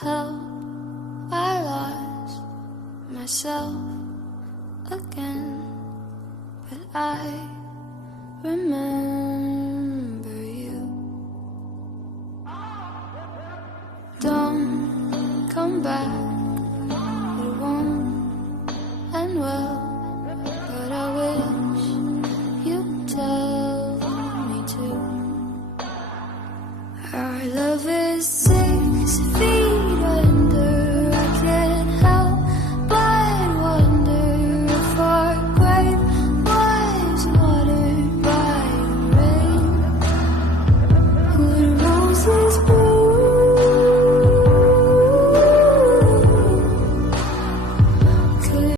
how I lost myself again, but I remember you. Don't come back, it won't end well, but I wish you'd tell me to. Our love is 6 feet